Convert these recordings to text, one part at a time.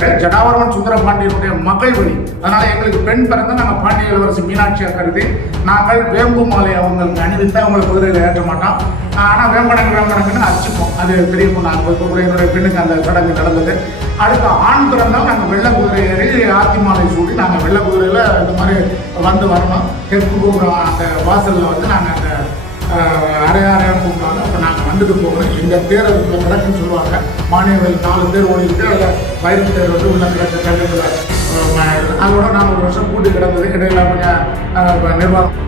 ஜடாவர்மன் சுந்தரபாண்டியனுடைய மகள் வழி. அதனால எங்களுக்கு பெண் பிறந்த நாங்கள் பாண்டிய இளவரசி மீனாட்சியை கருதி நாங்கள் வேம்பு மாலை அவங்களுக்கு அணிவித்து அவங்களை குதிரையில் ஏற்ற மாட்டோம். ஆனால் வேம்பனங்குன்னு அடிச்சுப்போம். அது பெரிய பொண்ணு அங்கே என்னுடைய பெண்ணுக்கு அந்த சடங்கு நடந்தது. அடுத்து ஆண் பிறந்தால் நாங்கள் வெள்ளை குதிரை ஏறி ஆத்தி மாலை சூடி நாங்கள் வெள்ளை குதிரையில் இந்த மாதிரி வந்து வரணும். தெற்கு கோபுரம் அந்த வாசலில் வந்து நாங்கள் அந்த அரையாறையாக கூப்பிட்டாங்க. அப்போ நாங்கள் வந்துட்டு போகிறோம். எங்கள் தேர் அதுக்குள்ள கிடக்குன்னு சொல்லுவாங்க. மானியவில் 4 தேர் ஓடிக்கிட்டு அதில் பயிர் தேர் வந்து உள்ள கிடக்கு கல்வியில் அதோட நான் ஒரு வருஷம் கூட்டி கிடந்தது. இடையில கொஞ்சம் நிர்வாகம்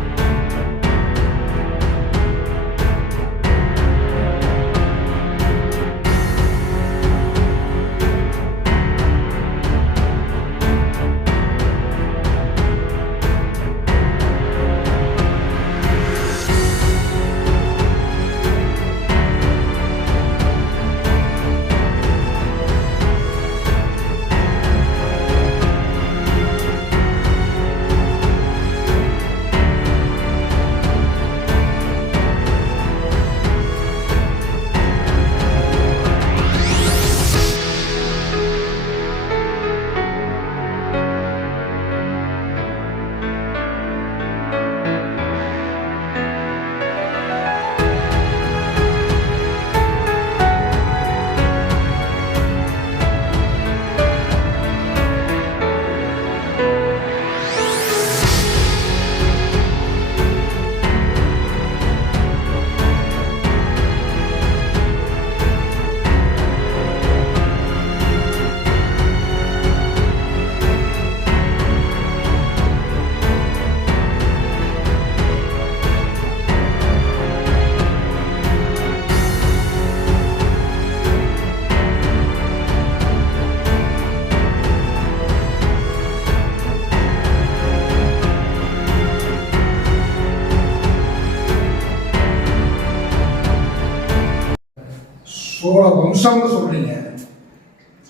சோழ வம்சம்னு சொல்றீங்க,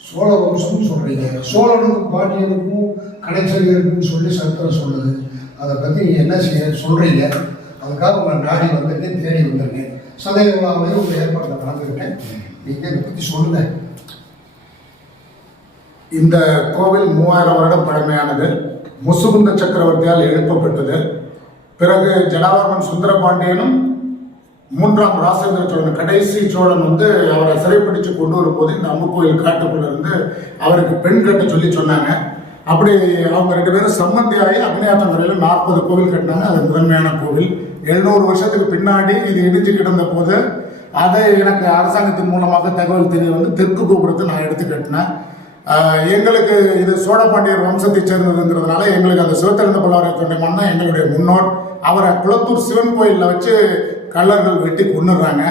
சோழ வம்சம்னு சொல்றீங்க. சோழனுக்கும் பாண்டியனுக்கும் கடைச்சல் இருக்குன்னு சொல்லி சரித்திரம் சொல்லுது. அதை பற்றி நீங்கள் என்ன செய்ய சொல்கிறீங்க? அதுக்காக உங்களை நாடி வந்திருக்கேன், தேடி வந்திருக்கேன். சந்தேக விழாவிலையும் உங்கள் ஏற்பாட்டில் கலந்துருக்கேன். நீங்கள் இதை பற்றி சொல்லுங்க. இந்த கோவில் 3000 வருடம் பழமையானது. முசுகுந்த சக்கரவர்த்தியால் எழுப்பப்பட்டது. பிறகு ஜடாவர்மன் சுந்தரபாண்டியனும் 3ஆம் ராசேந்திர சோழன் கடைசி சோழன் வந்து அவரை சிறைப்பிடிச்சு கொண்டு வரும்போது இந்த அம்மு கோயில் காட்டுக்குள்ள இருந்து அவருக்கு பெண் கட்ட சொல்லி சொன்னாங்க. அப்படி அவங்க 2 பேரும் சம்மந்தியாகி அக்னியாத்தங்கரையில் 40 கோவில் கட்டினாங்க. அது முதன்மையான கோவில். 700 வருஷத்துக்கு பின்னாடி இது இடிஞ்சு கிடந்த போது அதை எனக்கு அரசாங்கத்தின் மூலமாக தகவல் தெரிய வந்து தெற்கு கோபுரத்தை நான் எடுத்து கட்டினேன். எங்களுக்கு இது சோழ பாண்டியர் வம்சத்தை சேர்ந்ததுங்கிறதுனால எங்களுக்கு அந்த சிவத்திருந்த பல்லவரை தொண்டைமான் தான் எங்களுடைய முன்னோர். அவரை குளத்தூர் சிவன் கோயிலில் வச்சு கள்ளர்கள் வெட்டி கொண்டுடுறாங்க.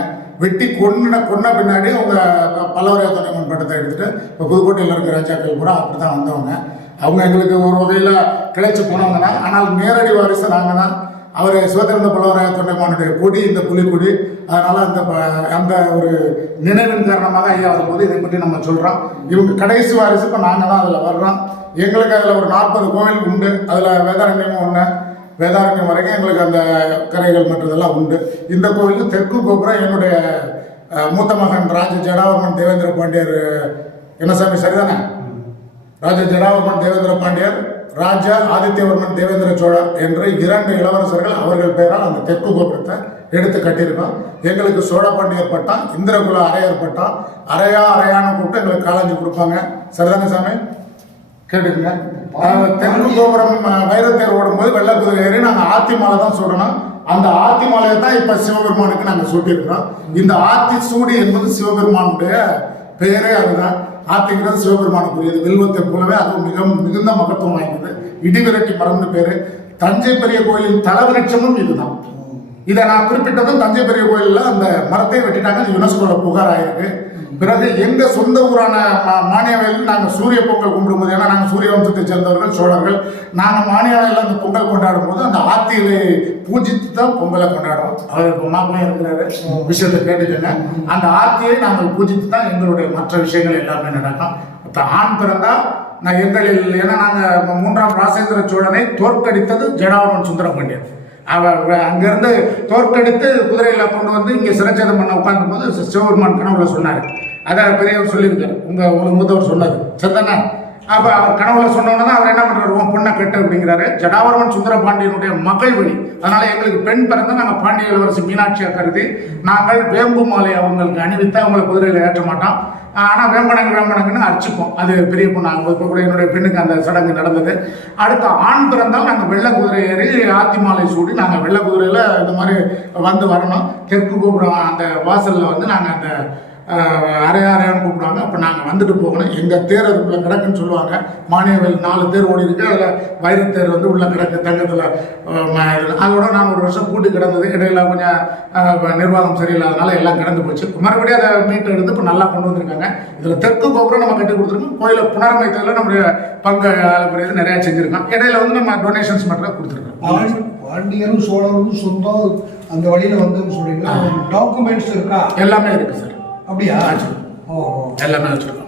வெட்டி கொன்ன பின்னாடி அவங்க பல்லவரைய தொண்டைமான் பட்டத்தை எடுத்துட்டு இப்போ புதுக்கோட்டையில் இருக்கிற ராஜாக்கள் கூட அப்படி தான் வந்தவங்க. அவங்க எங்களுக்கு ஒரு வகையில் கிளைச்சி போனவங்க தான். ஆனால் நேரடி வாரிசு நாங்கள் தான். அவர் சிவத்திருந்த பல்லவராய தொண்டைமானுடைய கொடி இந்த புலிக்கொடி. அதனால் அந்த ஒரு நினைவின் காரணமாக ஐயா வரும்போது இதை பற்றி நம்ம சொல்கிறோம். இவங்க கடைசி வாரிசு இப்போ நாங்கள் தான் அதில் வர்றோம். எங்களுக்கு அதில் ஒரு 40 கோவில் உண்டு. அதில் வேதாரண்யமும் ஒன்று, வேதாரண்யம் வரைக்கும் எங்களுக்கு அந்த கரைகள் மற்றதெல்லாம் உண்டு. இந்த கோவிலுக்கு தெற்கு கோபுரம் என்னுடைய மூத்த மகன் ராஜ ஜடாவர்மன் தேவேந்திர பாண்டியர், என்ன சாமி சரிதானே? ராஜ ஜடாவர்மன் தேவேந்திர பாண்டியர், ராஜா ஆதித்யவர்மன் தேவேந்திர சோழர் என்ற 2 இளவரசர்கள் அவர்கள் பெயரால் அந்த தெற்கு கோபுரத்தை எடுத்து கட்டியிருக்கோம். எங்களுக்கு சோழ பாண்டியர் பட்டம், இந்திரகுல அரையர் பட்டம், அரையான்னு கூப்பிட்டு எங்களுக்கு காலேஜ் கொடுப்பாங்க. சரிதானே சாமி? கேட்டுக்குங்க. தெற்கு கோபுரம் வைரத்தேர் ஓடும்போது வெள்ளை குதிரை ஏறி நாங்கள் ஆத்தி மாலை தான் சூடணும். அந்த ஆத்தி மாலையை தான் இப்போ சிவபெருமானுக்கு நாங்கள் சூட்டியிருக்கிறோம். இந்த ஆத்தி சூடி என்பது சிவபெருமானுடைய பெயரே அதுதான். ஆத்திங்கிறது சிவபெருமானுக்குரியது. வில்வத்தை போலவே அது மிகுந்த மகத்துவம் வாய்ந்தது. இடிவிரட்டி மரம்னு பேரு. தஞ்சை பெரிய கோயிலின் தலவிருட்சமும் இதுதான். இதை நான் குறிப்பிட்டதும் தஞ்சை பெரிய கோயிலில் அந்த மரத்தை வெட்டிட்டாங்க. யுனெஸ்கோவில் புகார் ஆயிருக்கு. பிறகு எங்க சொந்த ஊரான மானியவயலில் நாங்கள் சூரிய பொங்கல் கும்பிடும்போது, ஏன்னா நாங்கள் சூரிய வம்சத்தை சேர்ந்தவர்கள் சோழர்கள், நாங்கள் மானியவயலில் அந்த பொங்கல் கொண்டாடும் போது அந்த ஆத்தியிலே பூஜித்து தான் பொங்கலை கொண்டாடுவோம். அவர் இப்போ மாப்பிள்ளை இருக்கிறாரு, விஷயத்தை கேட்டுக்கோங்க. அந்த ஆத்தியை நாங்கள் பூஜித்து தான் எங்களுடைய மற்ற விஷயங்கள் எல்லாமே நடக்கும். இப்போ ஆண் பிறந்தா நான் எங்களில், ஏன்னா நாங்கள் 3ஆம் ராசேந்திர சோழனை தோற்கடித்தது ஜடாவர்மன் சுந்தரபாண்டியன். அங்கேருந்து தோற்கடித்து குதிரையில் கொண்டு வந்து இங்கே சிரச்சேதம் பண்ண உட்கார்ந்த போது சிவபெருமான் கனவுல சொன்னார். அதான் பெரியவர் சொல்லியிருக்காரு, உங்களுக்கு மூத்தவர் சொன்னது சரிதானே. அப்போ அவர் கனவுல சொன்னோன்னு தான் அவர் என்ன பண்ணுறாரு, உன் பொண்ணை கட்டு அப்படிங்கிறாரு. ஜடாவர்மன் சுந்தர பாண்டியனுடைய மகள் வழி, அதனால எங்களுக்கு பெண் பிறந்த நாங்கள் பாண்டிய இளவரசி மீனாட்சியை கருதி நாங்கள் வேம்பு மாலை அவங்களுக்கு அணிவித்து அவங்களை குதிரையில் ஏற்ற மாட்டோம். ஆனால் வேம்பனங்குன்னு அர்ச்சிப்போம். அது பெரிய பொண்ணு அவங்க இப்போ கூட என்னுடைய பெண்ணுக்கு அந்த சடங்கு நடந்தது. அடுத்த ஆண் பிறந்தால் நாங்கள் வெள்ளை குதிரை ஏறி ஆத்தி மாலை சூடி நாங்கள் வெள்ளை குதிரையில் இந்த மாதிரி வந்து வரணும். தெற்கு கோபுரம் அந்த வாசலில் வந்து நாங்கள் அந்த அரையான்னு கூப்பிடுவாங்க. அப்போ நாங்கள் வந்துட்டு போகணும். எங்கள் தேர் அதுக்குள்ளே கிடக்குன்னு சொல்லுவாங்க. மானியவேல் 4 தேர் ஓடி இருக்கு. அதில் வைரத்தேர் வந்து உள்ள கிடக்கு தங்கத்தில். அதோட நான் ஒரு வருஷம் கூட்டி கிடந்தது. இடையில கொஞ்சம் நிர்வாகம் சரியில்லாதனால எல்லாம் கிடந்து போச்சு. மறுபடியும் அதை மீட்டு எடுத்து இப்போ நல்லா கொண்டு வந்திருக்காங்க. இதில் தெற்கு கோபுரம் நம்ம கட்டி கொடுத்துருக்கோம். கோயிலை புனரமைத்ததில் நம்முடைய பங்கு ஆளப்படியது நிறையா செஞ்சுருக்கோம். இடையில வந்து நம்ம டொனேஷன்ஸ் மட்டும் கொடுத்துருக்கோம். பாண்டியரும் சோழரும் சொந்தம் அந்த வழியில் வந்து சொல்றீங்களா? டாக்குமெண்ட்ஸ் இருக்கா? எல்லாமே இருக்குது சார். அப்படியா? எல்லாமே வச்சுருக்கோம்.